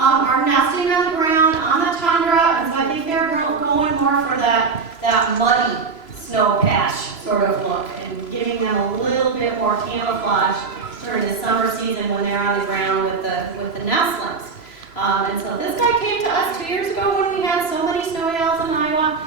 are nesting on the ground, on the tundra, and so I think they're going more for that muddy snow patch sort of look and giving them a little bit more camouflage during the summer season when they're on the ground with the nestlings. And so this guy came to us 2 years ago when we had so many snowy owls in Iowa.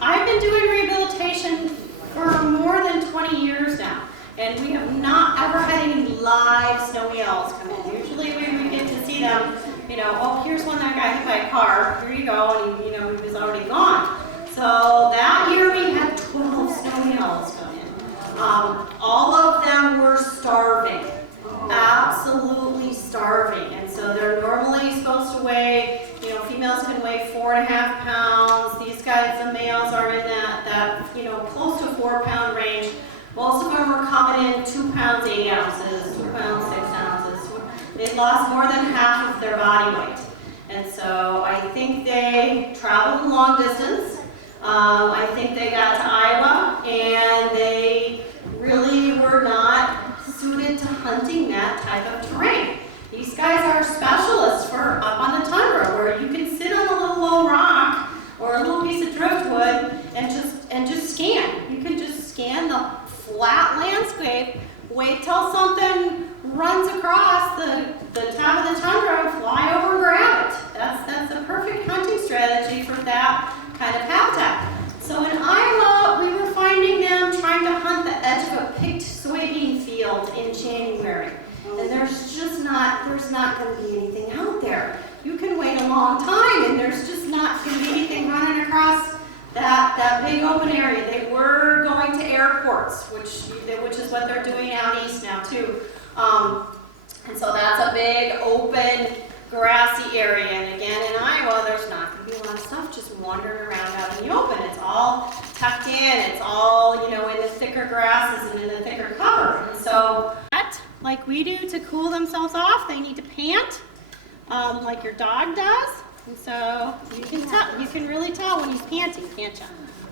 I've been doing rehabilitation for more than 20 years now, and we have not ever had any live snowy owls come in. Usually we get to see them, oh, here's one that got hit by a car, here you go, and he was already gone. So that year we had 12 snowy owls come in. All of them were starving, absolutely starving, and so they're normally supposed to weigh, females can weigh 4.5 pounds. These guys, the males, are in that close to 4-pound range. Most of them were coming in 2 pounds 8 ounces, 2 pounds 6 ounces. They lost more than half of their body weight, and so I think they traveled a long distance. I think they got to Iowa, and they really were not suited to hunting that type of terrain. These guys are specialists for up on the tundra, where you can sit on a little low rock or a little piece of driftwood and just scan. You can just scan the flat landscape, wait till something runs across the top of the tundra and fly over and grab it. That's a perfect hunting strategy for that kind of habitat. So in Iowa, we were finding them trying to hunt the edge of a picked soybean field in January. And there's not going to be anything out there. You can wait a long time, and there's just not going to be anything running across that big open area. They were going to airports, which is what they're doing out east now too. And so that's a big open grassy area. And again, in Iowa, there's not going to be a lot of stuff just wandering around out in the open. It's all tucked in. It's all, in the thicker grasses and in the thicker cover. And so, like we do to cool themselves off, they need to pant, like your dog does. And so you can really tell when he's panting, can't you?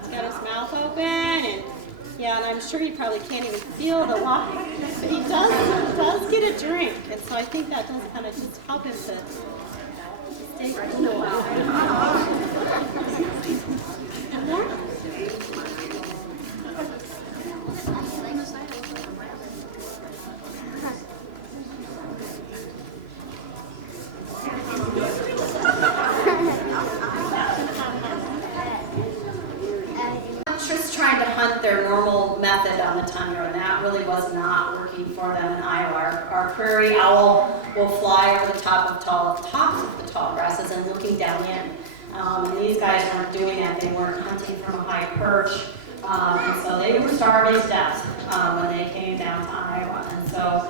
He's got his mouth open, and and I'm sure he probably can't even feel the walking. But he does get a drink, and so I think that does kind of just help him to stay cool. And more? Trying to hunt their normal method on the tundra, and that really was not working for them in Iowa. Our prairie owl will fly over the tops of the tall grasses and looking down in. And these guys weren't doing that. They weren't hunting from a high perch, and so they were starving to death when they came down to Iowa. And so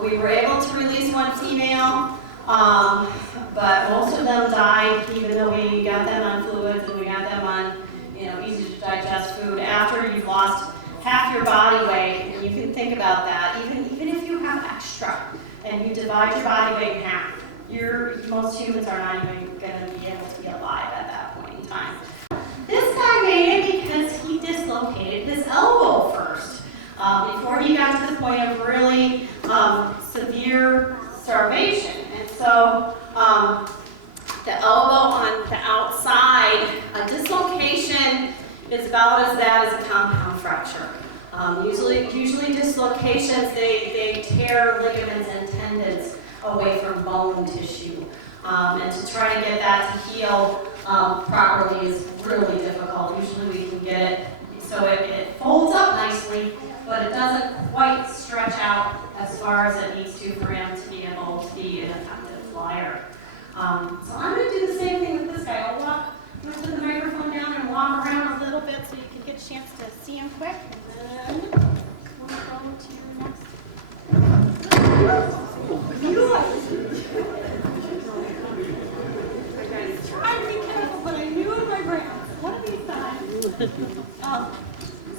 we were able to release one female, but most of them died, even though we got them on fluids and we got them on easy to digest food. After you've lost half your body weight, and you can think about that, even if you have extra and you divide your body weight in half, most humans are not even going to be able to be alive at that point in time. This guy made it because he dislocated his elbow first, before he got to the point of really severe starvation. And so the elbow on the outside, a dislocation is about as bad as a compound fracture. Usually dislocations, they tear ligaments and tendons away from bone tissue. And to try to get that to heal properly is really difficult. Usually we can get it so it folds up nicely, but it doesn't quite stretch out as far as it needs to for him to be able to be an effective flyer. So I'm going to do the same thing with this guy. I'm going to put the microphone down and walk around a little bit so you can get a chance to see him quick. And then we'll go to your next. I tried to be careful, but I knew in my brain, one of these times.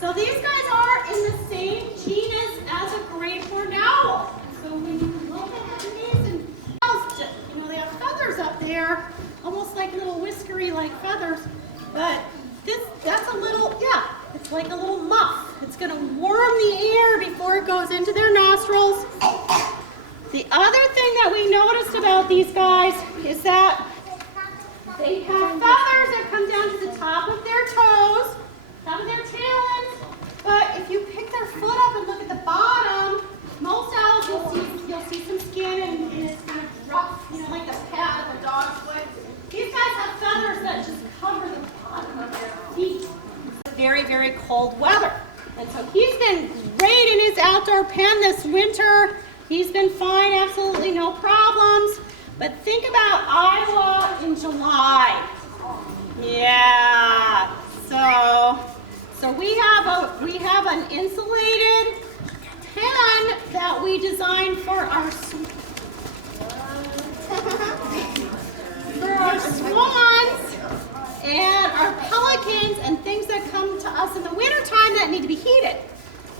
So these guys are in the same genus as a great horned owl. So when you look at these and they have feathers up there, almost like little whiskery like feathers, but that's a little, it's like a little muff. It's going to warm the air before it goes into their nostrils. The other thing that we noticed about these guys is that they have feathers that come down to the top of their toes, top of their talons, but if you pick their foot up and look at the bottom, most owls you'll see some skin and it's kind of rough, you know, like the pad of a dog's foot. These guys have feathers that just cover the bottom of their feet. It's very, very cold weather. And so he's been great in his outdoor pen this winter. He's been fine, absolutely no problems. But think about Iowa in July. Yeah. So we have an insulated pen that we designed for our swans and our pelicans and things that come to us in the wintertime that need to be heated.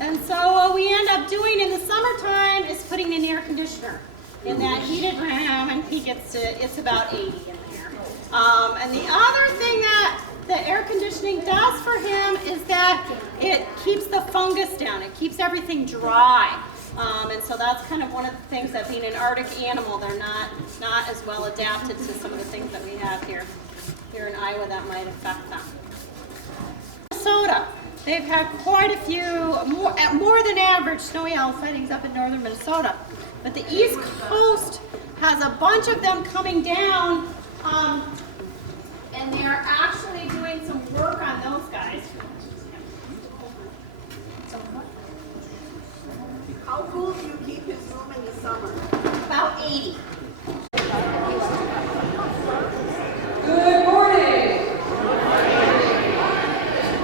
And so what we end up doing in the summertime is putting an air conditioner in that heated room, and he gets to, it's about 80 in there. And the other thing that the air conditioning does for him is that it keeps the fungus down. It keeps everything dry. And so that's kind of one of the things that being an Arctic animal, they're not as well adapted to some of the things that we have here in Iowa that might affect them. Minnesota, they've had quite a few, more than average snowy owl sightings up in northern Minnesota. But the East Coast has a bunch of them coming down, and they're actually doing some work on those guys. How cool do you keep his room in the summer? About 80. Good morning.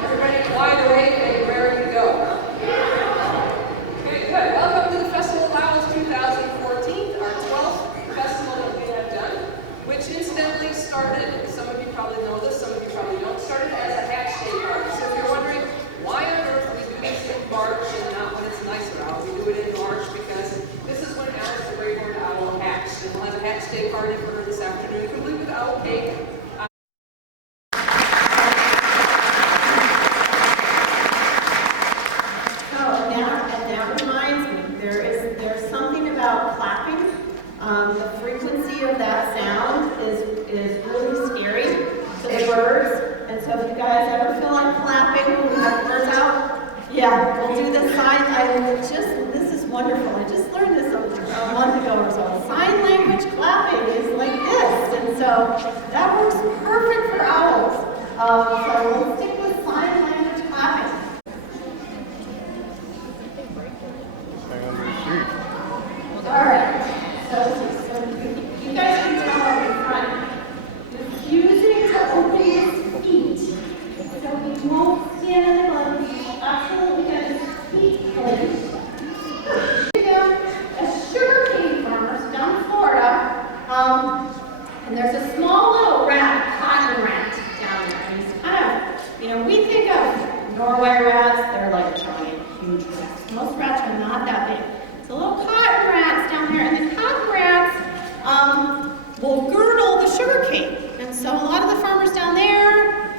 Everybody wide awake and raring to go. Okay, good. Welcome to the Festival of Owls 2014, our 12th festival that we have done, which incidentally started, some of you probably know this, some of you probably don't, started as a hatch day party. So if you're wondering why on earth we do this in March and not when it's nicer out, we do it in March because this is when Alice the Great-Horned Owl hatched. And we'll have a hatch day party for her this afternoon, complete with owl cake. That reminds me, there's something about clapping. The frequency of that sound is really scary to the birds. And so if you guys ever feel like clapping when we have birds out, yeah, we'll do the sign. This is wonderful. I just learned this a month ago or so. Sign language clapping is like this. And so that works perfect for owls. So we'll stick with sign language clapping. All right, so you guys can tell up in front. Refusing to open his feet. So he won't stand in the mud. He's absolutely got his feet placed. A sugarcane farmer down in Florida, and there's a small little rat, cotton rat, down there. And he's kind of, we think of Norway rats, they're like giant, huge rats. Most rats are not that big. So little cotton rats down there, and the cotton rats will girdle the sugar cane. And so a lot of the farmers down there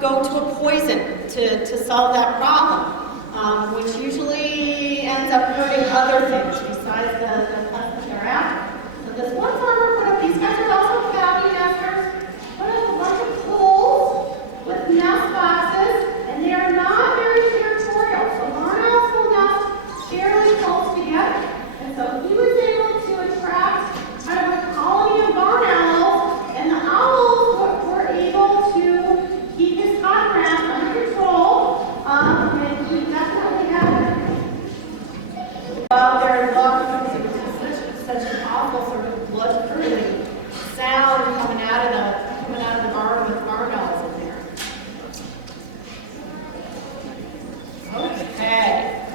go to a poison to solve that problem, which usually ends up hurting other things besides the pest that they're after. So this one farmer put up, these guys are also cavity nesters, put up a bunch of poles with nest boxes, and they are not very territorial. So barn owls will nest fairly close together. And so he was able to attract kind of a colony of barn owls, and the owls were able to keep his cotton rats under control, and he definitely had out there and walking because such an awful sort of blood-curdling sound coming out of the barn with barn owls in there. Okay.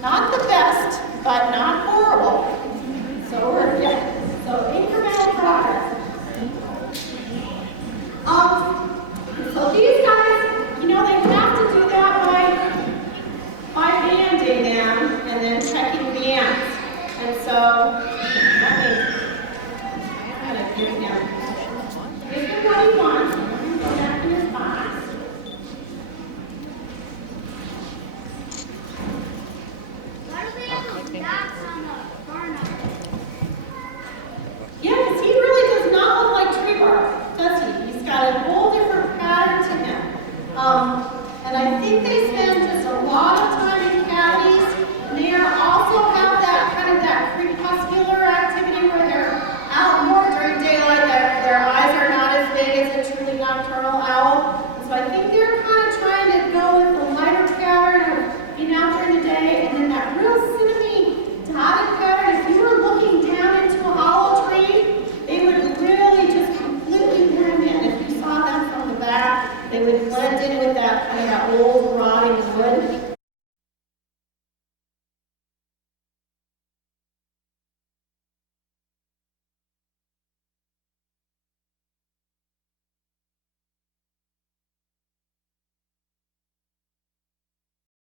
Not the best, but not horrible. So incremental progress. So these guys, they have to do that by banding them and then checking bands. And so, we blend in with that kind of that old rotting wood.